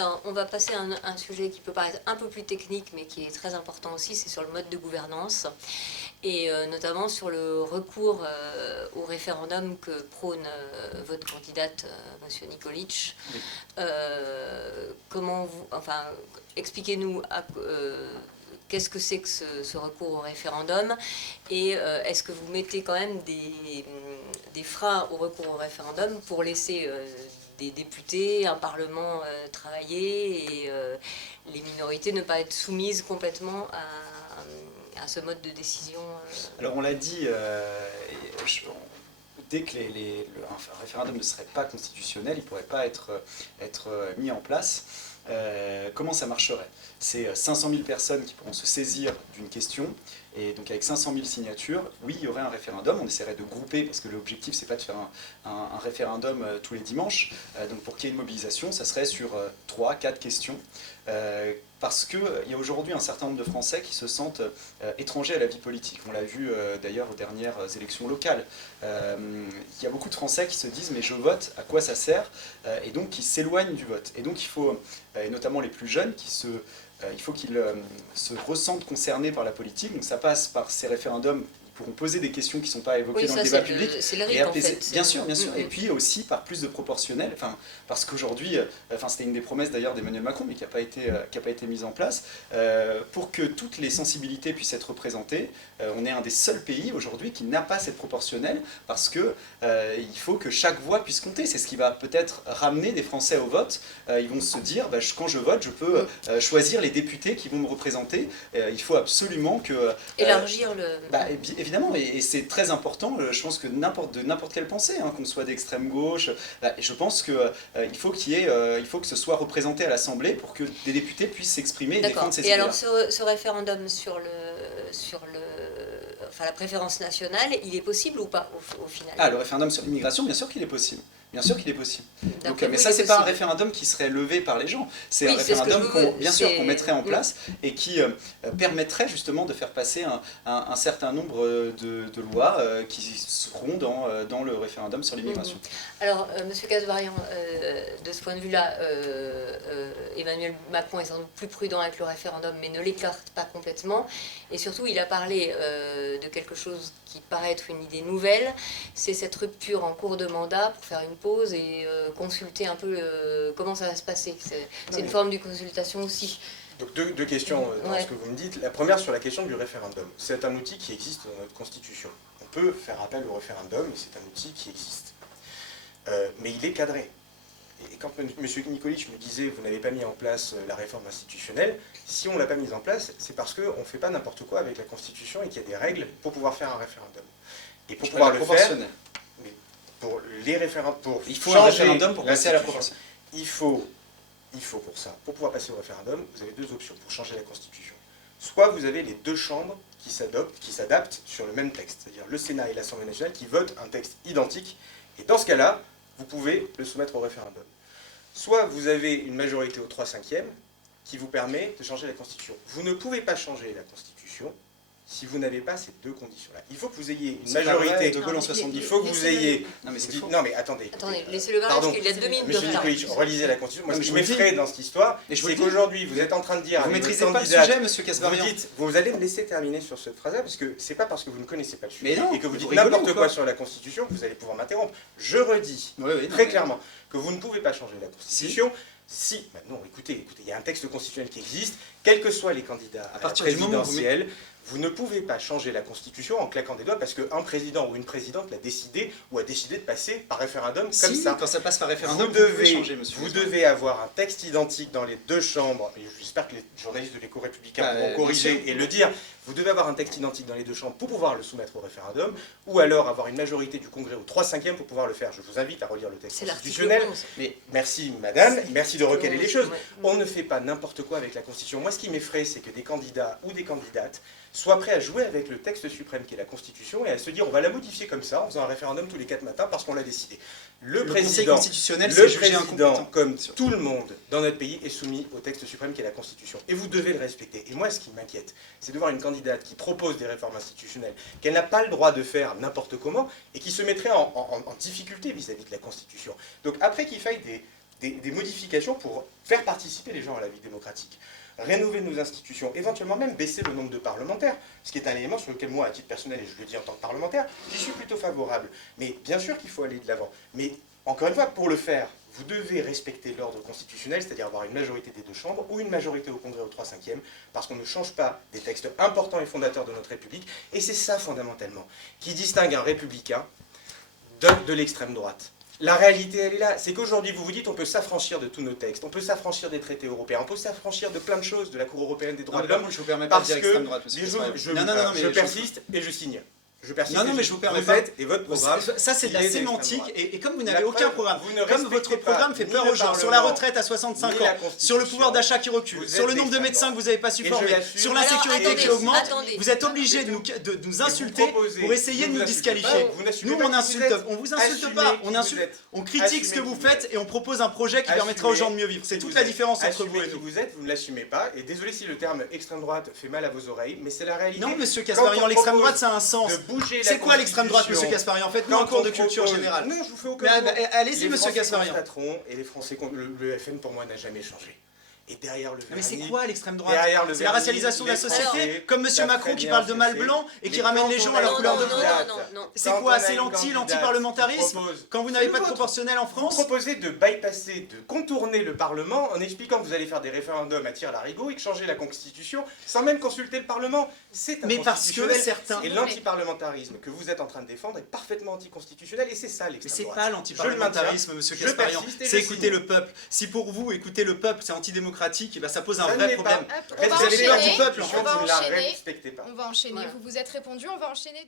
Alors, on va passer à un sujet qui peut paraître un peu plus technique, mais qui est très important aussi, c'est sur le mode de gouvernance, et notamment sur le recours au référendum que prône votre candidate, Monsieur Nikolic. Oui. Comment vous, enfin, expliquez-nous qu'est-ce que c'est que ce recours au référendum, et est-ce que vous mettez quand même des freins au recours au référendum pour laisser des députés, un parlement travailler, et les minorités ne pas être soumises complètement à ce mode de décision Alors on l'a dit, dès que un référendum ne serait pas constitutionnel, il ne pourrait pas être mis en place. Comment ça marcherait? C'est 500 000 personnes qui pourront se saisir d'une question, et donc avec 500 000 signatures, oui, il y aurait un référendum. On essaierait de grouper, parce que l'objectif, c'est pas de faire un référendum tous les dimanches. Donc pour qu'il y ait une mobilisation, ça serait sur 3, 4 questions. Parce qu'il y a aujourd'hui un certain nombre de Français qui se sentent étrangers à la vie politique. On l'a vu d'ailleurs aux dernières élections locales. Il y a beaucoup de Français qui se disent « mais je vote, à quoi ça sert ?» et donc qui s'éloignent du vote. Et donc il faut, et notamment les plus jeunes, il faut qu'ils se ressentent concernés par la politique. Donc ça passe par ces référendums. Ils pourront poser des questions qui ne sont pas évoquées dans le débat public. C'est le rythme, en fait. Bien sûr, bien sûr. Et puis aussi par plus de proportionnel. Parce qu'aujourd'hui, c'était une des promesses d'ailleurs d'Emmanuel Macron, mais qui n'a pas été mise en place, pour que toutes les sensibilités puissent être représentées. On est un des seuls pays aujourd'hui qui n'a pas cette proportionnelle, parce que il faut que chaque voix puisse compter. C'est ce qui va peut-être ramener des Français au vote. Ils vont se dire, quand je vote, je peux choisir les députés qui vont me représenter. Il faut absolument que... élargir le... Évidemment, et c'est très important. Je pense que de n'importe quelle pensée, qu'on soit d'extrême gauche, je pense qu'il faut il faut que ce soit représenté à l'Assemblée pour que des députés puissent s'exprimer et défendre ces idées. Et alors ce référendum sur la préférence nationale, il est possible ou pas au final? Ah, le référendum sur l'immigration, bien sûr qu'il est possible. Bien sûr qu'il est possible. Donc, mais oui, ça, c'est pas un référendum qui serait levé par les gens. C'est un référendum qu'on mettrait en place et qui permettrait justement de faire passer un certain nombre de lois qui seront dans le référendum sur l'immigration. Alors, Monsieur Kasbarian, de ce point de vue-là, Emmanuel Macron est sans doute plus prudent avec le référendum, mais ne l'écarte pas complètement. Et surtout, il a parlé de quelque chose qui paraît être une idée nouvelle, c'est cette rupture en cours de mandat pour faire une pause et consulter un peu comment ça va se passer. C'est une forme de consultation aussi. Donc deux questions dans ce que vous me dites. La première sur la question du référendum. C'est un outil qui existe dans notre Constitution. On peut faire appel au référendum, et c'est un outil qui existe. Mais il est cadré. Et quand M. Nikolic me disait « vous n'avez pas mis en place la réforme institutionnelle », si on ne l'a pas mise en place, c'est parce qu'on ne fait pas n'importe quoi avec la Constitution et qu'il y a des règles pour pouvoir faire un référendum. Et pour pouvoir le faire, mais pour les référendums, il faut un référendum pour passer à la proportionnelle. Il faut pour ça, pour pouvoir passer au référendum, vous avez deux options pour changer la Constitution. Soit vous avez les deux chambres qui s'adaptent sur le même texte, c'est-à-dire le Sénat et l'Assemblée nationale qui votent un texte identique, et dans ce cas-là, vous pouvez le soumettre au référendum. Soit vous avez une majorité au 3/5 qui vous permet de changer la Constitution. Vous ne pouvez pas changer la Constitution si vous n'avez pas ces deux conditions-là. Il faut que vous ayez une majorité... De Gaulle en 70. Il faut que vous ayez... Non, mais c'est faux. Non, mais attendez. Attendez, laissez-le parler parce qu'il y a 2 minutes de retard. Monsieur Nikolic, relisez la Constitution. Moi, ce que je m'effraie dans cette histoire, c'est qu'aujourd'hui, vous êtes en train de dire... Vous ne maîtrisez pas le sujet, Monsieur Kasbarian. Vous allez me laisser terminer sur cette phrase-là, parce que c'est pas parce que vous ne connaissez pas le sujet et que vous dites n'importe quoi sur la Constitution que vous allez pouvoir m'interrompre. Je redis très clairement que vous ne pouvez pas changer la Constitution. Non, écoutez, il y a un texte constitutionnel qui existe, quels que soient les candidats à la présidentielle, vous ne pouvez pas changer la Constitution en claquant des doigts parce qu'un président ou une présidente l'a décidé ou a décidé de passer par référendum comme ça. Quand ça passe par référendum, vous devez avoir un texte identique dans les deux chambres, et j'espère que les journalistes de l'Éco-Républicain pourront corriger et le dire, vous devez avoir un texte identique dans les deux chambres pour pouvoir le soumettre au référendum, ou alors avoir une majorité du Congrès au 3/5 pour pouvoir le faire. Je vous invite à relire le texte constitutionnel. Mais merci madame, merci de recaler les choses. On ne fait pas n'importe quoi avec la Constitution. Moi ce qui m'effraie, c'est que des candidats ou des candidates soient prêts à jouer avec le texte suprême qui est la Constitution et à se dire on va la modifier comme ça en faisant un référendum tous les 4 matins parce qu'on l'a décidé. Le président, comme tout le monde dans notre pays, est soumis au texte suprême qui est la Constitution. Et vous devez le respecter. Et moi, ce qui m'inquiète, c'est de voir une candidate qui propose des réformes institutionnelles qu'elle n'a pas le droit de faire n'importe comment et qui se mettrait en difficulté vis-à-vis de la Constitution. Donc après qu'il faille des modifications pour faire participer les gens à la vie démocratique. Rénover nos institutions, éventuellement même baisser le nombre de parlementaires, ce qui est un élément sur lequel moi, à titre personnel, et je le dis en tant que parlementaire, j'y suis plutôt favorable. Mais bien sûr qu'il faut aller de l'avant. Mais encore une fois, pour le faire, vous devez respecter l'ordre constitutionnel, c'est-à-dire avoir une majorité des deux chambres ou une majorité au Congrès au 3/5e, parce qu'on ne change pas des textes importants et fondateurs de notre République. Et c'est ça, fondamentalement, qui distingue un républicain de l'extrême droite. La réalité, elle est là. C'est qu'aujourd'hui, vous vous dites, on peut s'affranchir de tous nos textes, on peut s'affranchir des traités européens, on peut s'affranchir de plein de choses, de la Cour européenne des droits de l'homme. Je vous permets pas de dire extrême droite. Je persiste et je signe. Je persiste. Non, mais je vous permets pas. Et votre programme. Ça, c'est de la sémantique. Et comme vous n'avez aucun programme, comme votre pas programme fait peur aux gens, sur la retraite à 65 ans, sur le pouvoir d'achat qui recule, sur le nombre de médecins que vous n'avez pas su former, sur l'insécurité qui augmente, vous êtes obligé de nous insulter pour essayer de nous disqualifier. Nous, on vous insulte pas, on critique ce que vous faites et on propose un projet qui permettra aux gens de mieux vivre. C'est toute la différence entre vous et nous. Vous ne l'assumez pas. Et désolé si le terme extrême droite fait mal à vos oreilles, mais c'est la réalité. Non, monsieur Casparian, l'extrême droite, ça a un sens. C'est quoi l'extrême droite, monsieur Casparian? Faites-nous un cours de culture générale. Non, je vous fais aucun cours. Allez-y, monsieur Casparian. Et les Français, le FN pour moi n'a jamais changé. Et derrière le vernis, mais c'est quoi l'extrême droite? C'est la vernis, racialisation de la société, alors, comme monsieur Macron qui parle de mal blanc et qui ramène les gens à leur couleur de peau. C'est quoi? C'est l'anti-parlementarisme? Quand vous n'avez pas de proportionnel en France? Vous proposez de bypasser, de contourner le Parlement en expliquant que vous allez faire des référendums à tire-larigot et que changer la Constitution sans même consulter le Parlement. C'est mais parce que certains... Et l'antiparlementarisme que vous êtes en train de défendre est parfaitement anticonstitutionnel et c'est ça l'extrême droite. Mais c'est pas l'antiparlementarisme, monsieur Casparian. C'est écouter le peuple. Si pour vous, écouter le peuple, c'est antidémocratique, et ben ça pose un vrai problème. On va Vous avez peur du peuple, en fait. On va vous ne la enchaîner. respectez pas. On va enchaîner. Vous vous êtes répondu, on va enchaîner.